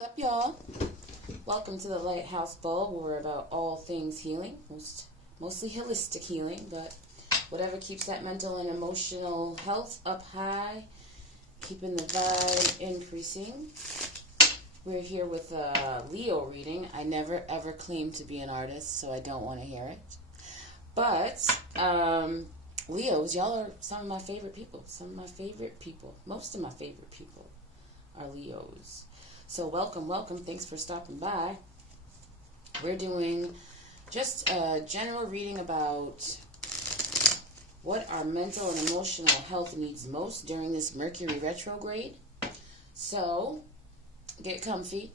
What's up, y'all? Welcome to the Lighthouse Bowl, where we're about all things healing, mostly holistic healing, but whatever keeps that mental and emotional health up high, keeping the vibe increasing. We're here with a Leo reading. I never ever claimed to be an artist, so I don't want to hear it. But Leos, y'all are some of my favorite people. Most of my favorite people are Leos. So welcome. Thanks for stopping by. We're doing just a general reading about what our mental and emotional health needs most during this Mercury retrograde. So get comfy.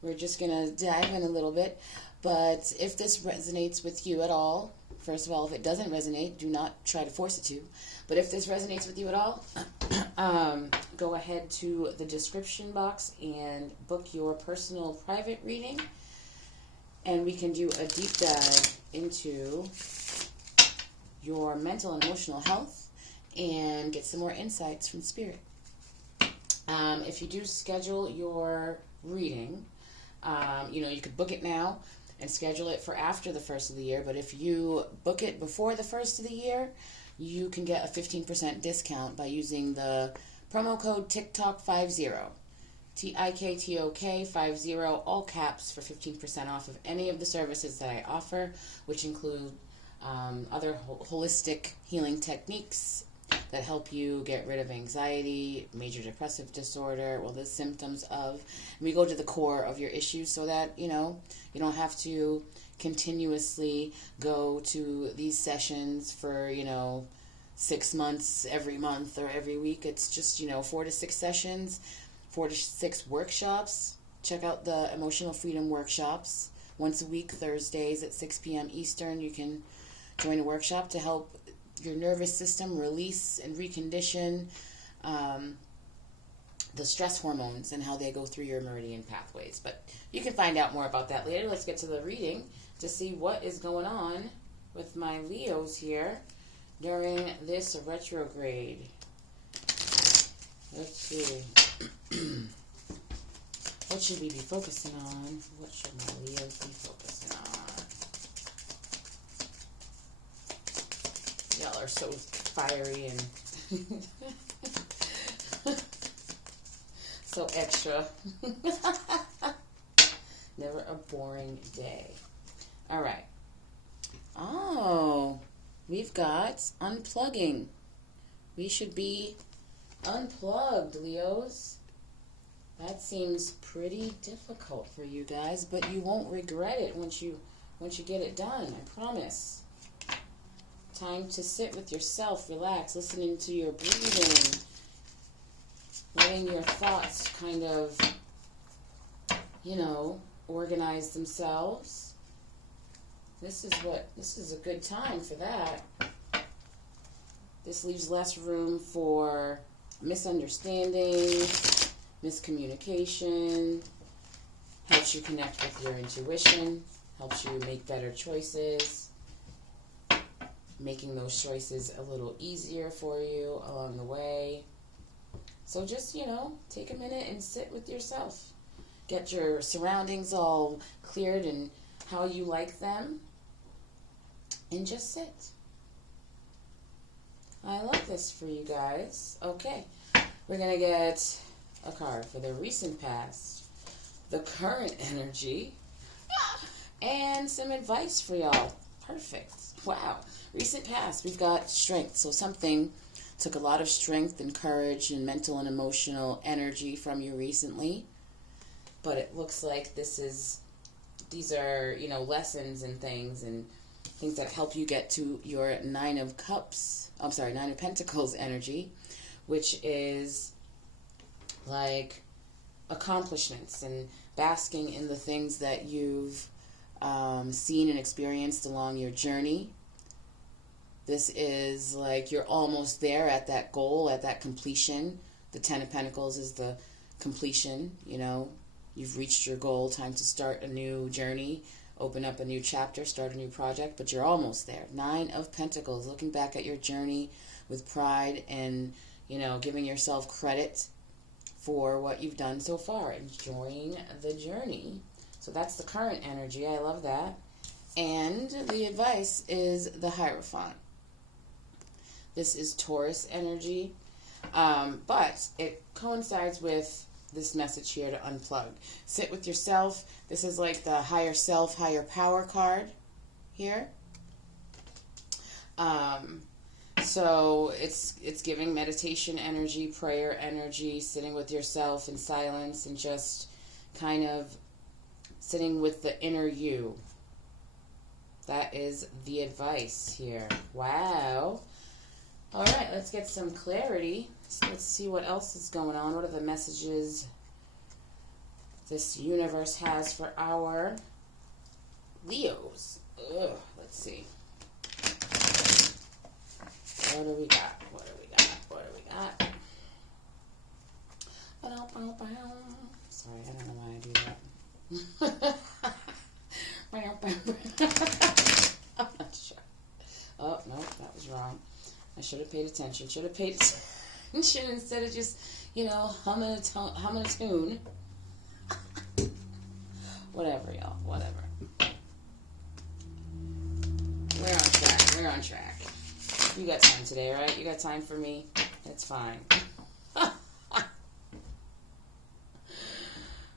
We're just going to dive in a little bit. But if this resonates with you at all, first of all, if it doesn't resonate, do not try to force it to. But if this resonates with you at all, go ahead to the description box and book your personal private reading. And we can do a deep dive into your mental and emotional health and get some more insights from Spirit. If you do schedule your reading, you could book it now and schedule it for after the first of the year. But if you book it before the first of the year, you can get a 15% discount by using the promo code TikTok50. TIKTOK50, all caps, for 15% off of any of the services that I offer, which include other holistic healing techniques that help you get rid of anxiety, major depressive disorder, the symptoms of. And we go to the core of your issues so that, you don't have to continuously go to these sessions for, 6 months every month or every week. It's just, 4 to 6 sessions, 4 to 6 workshops. Check out the Emotional Freedom Workshops. Once a week, Thursdays at 6 p.m. Eastern, you can join a workshop to help your nervous system release and recondition the stress hormones and how they go through your meridian pathways. But you can find out more about that later. Let's get to the reading to see what is going on with my Leos here during this retrograde. Let's see. What should we be focusing on? What should my Leos be focusing on? Y'all are so fiery and so extra. Never a boring day. All right. Oh, we've got unplugging. We should be unplugged, Leos. That seems pretty difficult for you guys, but you won't regret it once you get it done. I promise. Time to sit with yourself, relax, listening to your breathing, letting your thoughts kind of, organize themselves. This is a good time for that. This leaves less room for misunderstandings, miscommunication, helps you connect with your intuition, helps you make better choices, making those choices a little easier for you along the way. So just, take a minute and sit with yourself. Get your surroundings all cleared and how you like them. And just sit. I love this for you guys. Okay. We're going to get a card for the recent past, the current energy, and some advice for y'all. Perfect. Wow. Recent past, we've got strength. So something took a lot of strength and courage and mental and emotional energy from you recently. But it looks like these are, lessons and things that help you get to your Nine of Pentacles energy, which is like accomplishments and basking in the things that you've seen and experienced along your journey. This is like you're almost there at that goal, at that completion. The Ten of Pentacles is the completion, You've reached your goal, time to start a new journey, open up a new chapter, start a new project, but you're almost there. Nine of Pentacles, looking back at your journey with pride and, giving yourself credit for what you've done so far, enjoying the journey. So that's the current energy. I love that. And the advice is the Hierophant. This is Taurus energy, but it coincides with this message here to unplug. Sit with yourself. This is like the higher self, higher power card here. So it's giving meditation energy, prayer energy, sitting with yourself in silence and just kind of sitting with the inner you. That is the advice here. Wow. All right, let's get some clarity. So let's see what else is going on. What are the messages this universe has for our Leos? Let's see. What do we got? What do we got? What do we got? Sorry, I don't know why I do that. I'm not sure. Oh, no, that was wrong. I should have paid attention. Should have paid attention instead of just, humming a tune. Whatever, y'all. Whatever. We're on track. We're on track. You got time today, right? You got time for me? It's fine.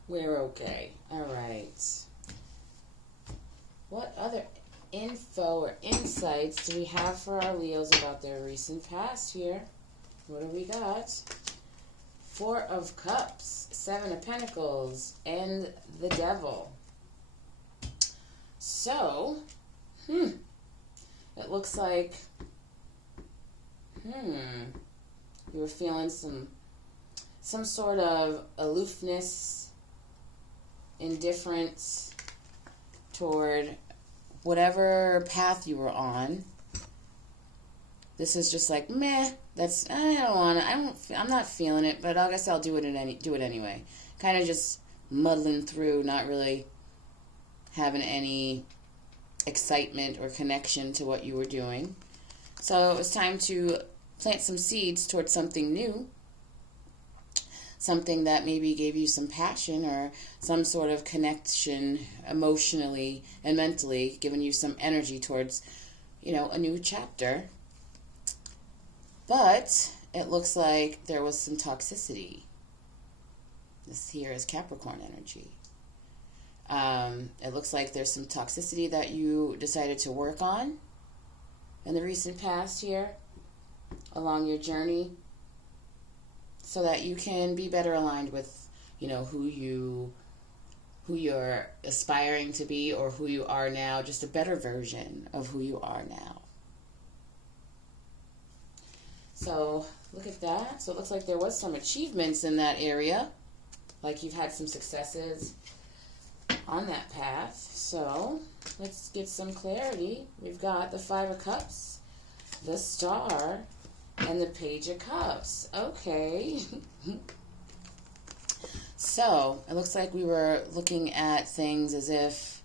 We're okay. All right. What other info or insights do we have for our Leos about their recent past here? What do we got? Four of Cups, Seven of Pentacles, and the Devil. So, it looks like, you were feeling some sort of aloofness, indifference toward whatever path you were on. This is just like, meh, I'm not feeling it, but I guess I'll do it anyway. Kind of just muddling through, not really having any excitement or connection to what you were doing. So it was time to plant some seeds towards something new, something that maybe gave you some passion or some sort of connection emotionally and mentally, giving you some energy towards, a new chapter. But it looks like there was some toxicity. This here is Capricorn energy. It looks like there's some toxicity that you decided to work on in the recent past here along your journey, so that you can be better aligned with, who you're aspiring to be, or who you are now, just a better version of who you are now. So look at that. So it looks like there was some achievements in that area, like you've had some successes on that path. So let's get some clarity. We've got the Five of Cups, the Star, and the Page of Cups. Okay. So it looks like we were looking at things as if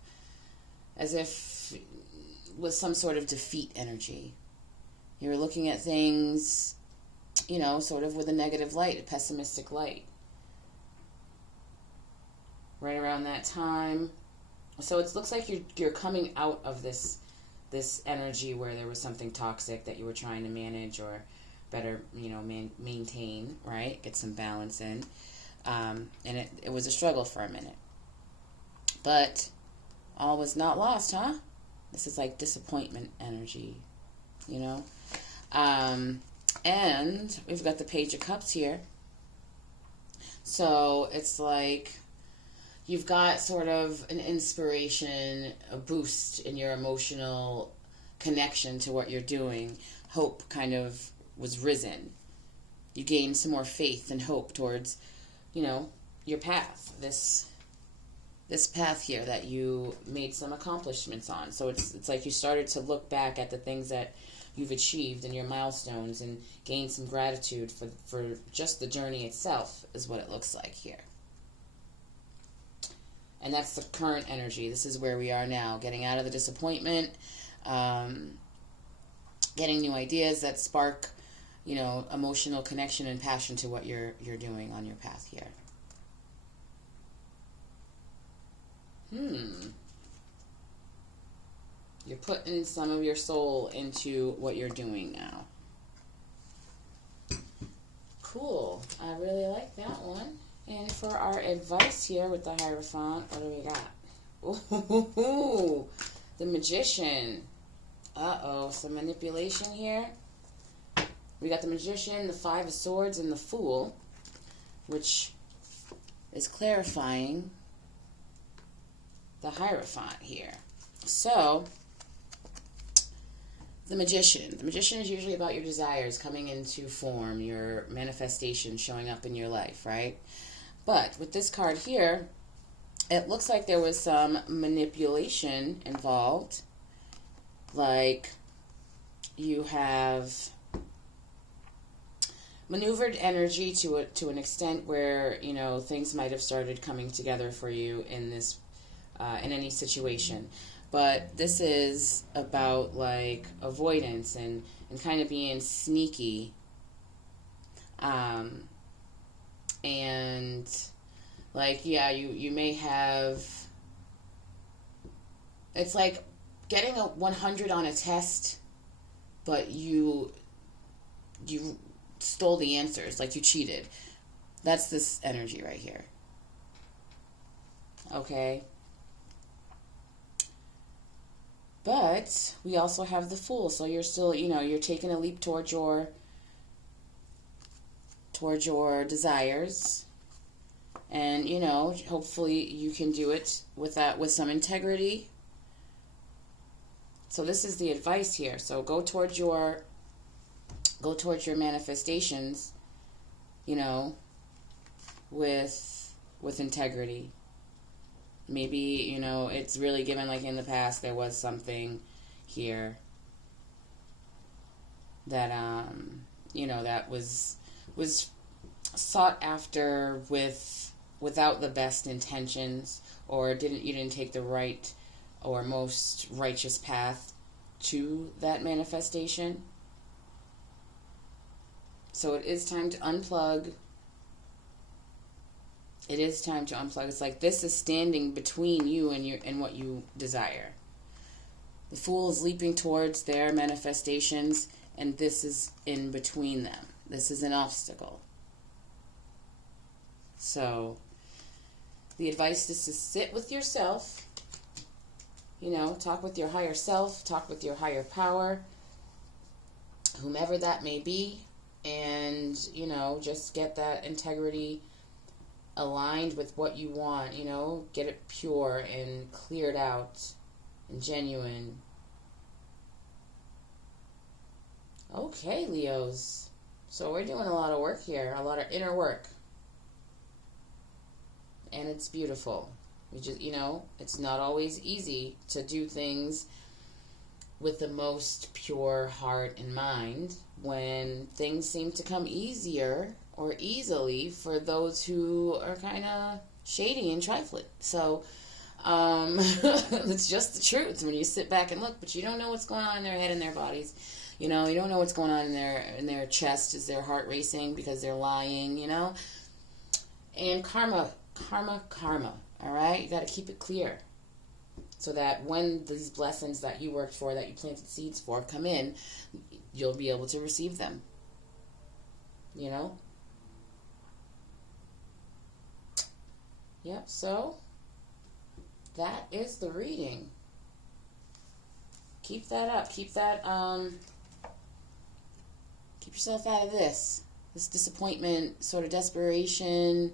with some sort of defeat energy. You were looking at things, sort of with a negative light, a pessimistic light. Right around that time. So it looks like you're coming out of this energy where there was something toxic that you were trying to manage or better, maintain, right? Get some balance in. And it was a struggle for a minute. But all was not lost, huh? This is like disappointment energy, And we've got the Page of Cups here. So it's like you've got sort of an inspiration, a boost in your emotional connection to what you're doing. Hope kind of was risen. You gained some more faith and hope towards, your path. This path here that you made some accomplishments on. So it's like you started to look back at the things that you've achieved and your milestones and gain some gratitude for just the journey itself, is what it looks like here. And that's the current energy. This is where we are now, getting out of the disappointment, getting new ideas that spark you know, emotional connection and passion to what you're doing on your path here. You're putting some of your soul into what you're doing now. Cool. I really like that one. And for our advice here with the Hierophant, what do we got? Ooh, the Magician. Uh-oh, some manipulation here. We got the Magician, the Five of Swords, and the Fool, which is clarifying the Hierophant here. So, the Magician. The Magician is usually about your desires coming into form, your manifestation showing up in your life, right? But with this card here, it looks like there was some manipulation involved. Like, you have maneuvered energy to an extent where, you know, things might have started coming together for you in this in any situation. But this is about like avoidance and kind of being sneaky, and like, yeah, you may have, it's like getting a 100 on a test, but you stole the answers, like you cheated. That's this energy right here. Okay. But we also have the Fool, so you're still, you know, you're taking a leap towards your desires, and, you know, hopefully you can do it with some integrity. So this is the advice here. So go towards your manifestations, you know, with integrity. Maybe, you know, it's really given like in the past there was something here that you know, that was sought after without the best intentions, or you didn't take the right or most righteous path to that manifestation. So it is time to unplug. It is time to unplug. It's like this is standing between you and what you desire. The Fool is leaping towards their manifestations, and this is in between them. This is an obstacle. So the advice is to sit with yourself, you know, talk with your higher self, talk with your higher power, whomever that may be, and, you know, just get that integrity aligned with what you want, you know, get it pure and cleared out and genuine. Okay, Leos. So we're doing a lot of work here, a lot of inner work. And it's beautiful. We just, you know, it's not always easy to do things with the most pure heart and mind when things seem to come easier or easily for those who are kind of shady and trifling. So it's just the truth when you sit back and look, but you don't know what's going on in their head and their bodies. You know, you don't know what's going on in their chest. Is their heart racing because they're lying, you know? And karma. All right? You got to keep it clear so that when these blessings that you worked for, that you planted seeds for, come in, you'll be able to receive them. You know? Yep, so that is the reading. Keep that up. Keep that, keep yourself out of this disappointment, sort of desperation,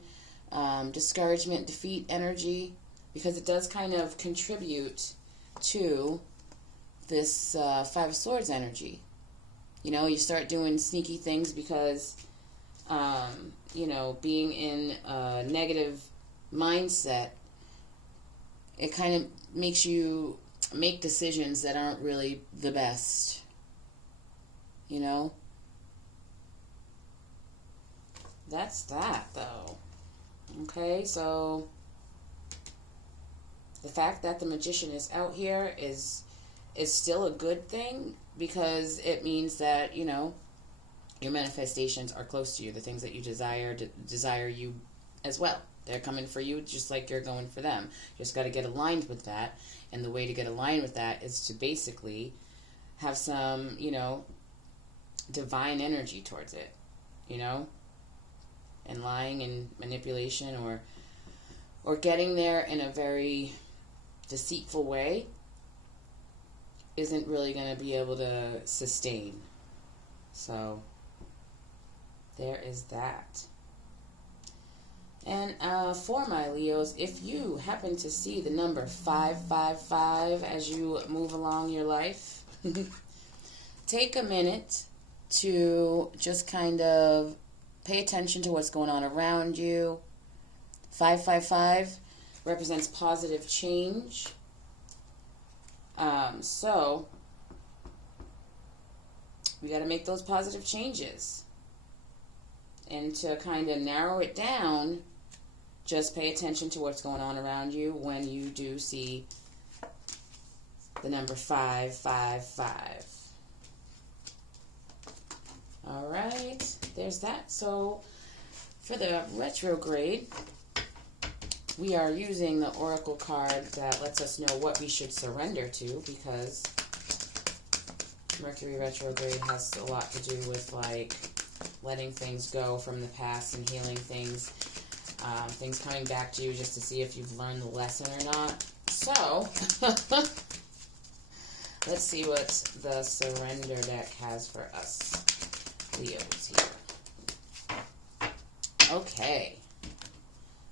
discouragement, defeat energy, because it does kind of contribute to this Five of Swords energy. You know, you start doing sneaky things because, you know, being in a negative mindset, it kind of makes you make decisions that aren't really the best, you know? That's that, though. Okay, so the fact that the Magician is out here is still a good thing, because it means that, you know, your manifestations are close to you. The things that you desire you as well. They're coming for you just like you're going for them. You just got to get aligned with that. And the way to get aligned with that is to basically have some, divine energy towards it, and lying and manipulation or getting there in a very deceitful way isn't really going to be able to sustain. So there is that. And for my Leos, if you happen to see the number 555 as you move along your life, take a minute to just kind of pay attention to what's going on around you. 555 represents positive change. So we got to make those positive changes. And to kind of narrow it down, just pay attention to what's going on around you when you do see the number 555. All right, there's that. So for the retrograde, we are using the oracle card that lets us know what we should surrender to, because Mercury retrograde has a lot to do with like letting things go from the past and healing things, things coming back to you just to see if you've learned the lesson or not. So let's see what the surrender deck has for us Leos here. Okay.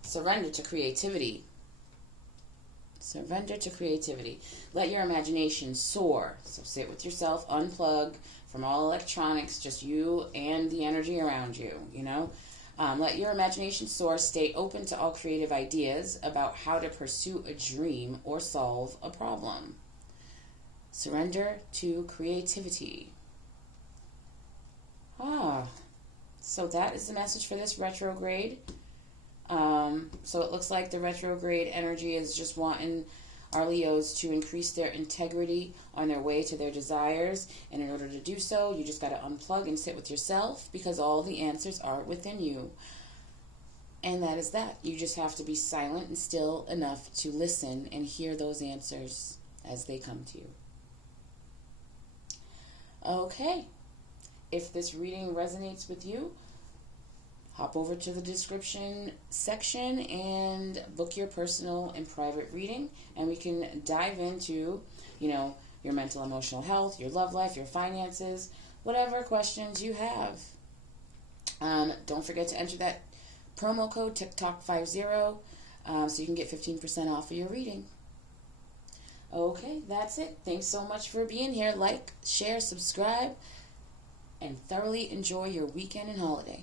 Surrender to creativity. Surrender to creativity. Let your imagination soar. So sit with yourself, unplug from all electronics, just you and the energy around you, Let your imagination soar. Stay open to all creative ideas about how to pursue a dream or solve a problem. Surrender to creativity. So that is the message for this retrograde. So it looks like the retrograde energy is just wanting our Leos to increase their integrity on their way to their desires. And in order to do so, you just got to unplug and sit with yourself, because all the answers are within you. And that is that. You just have to be silent and still enough to listen and hear those answers as they come to you. Okay. If this reading resonates with you, hop over to the description section and book your personal and private reading, and we can dive into, your mental, emotional health, your love life, your finances, whatever questions you have. Don't forget to enter that promo code TikTok50 so you can get 15% off of your reading. Okay, that's it. Thanks so much for being here. Like, share, subscribe, and thoroughly enjoy your weekend and holiday.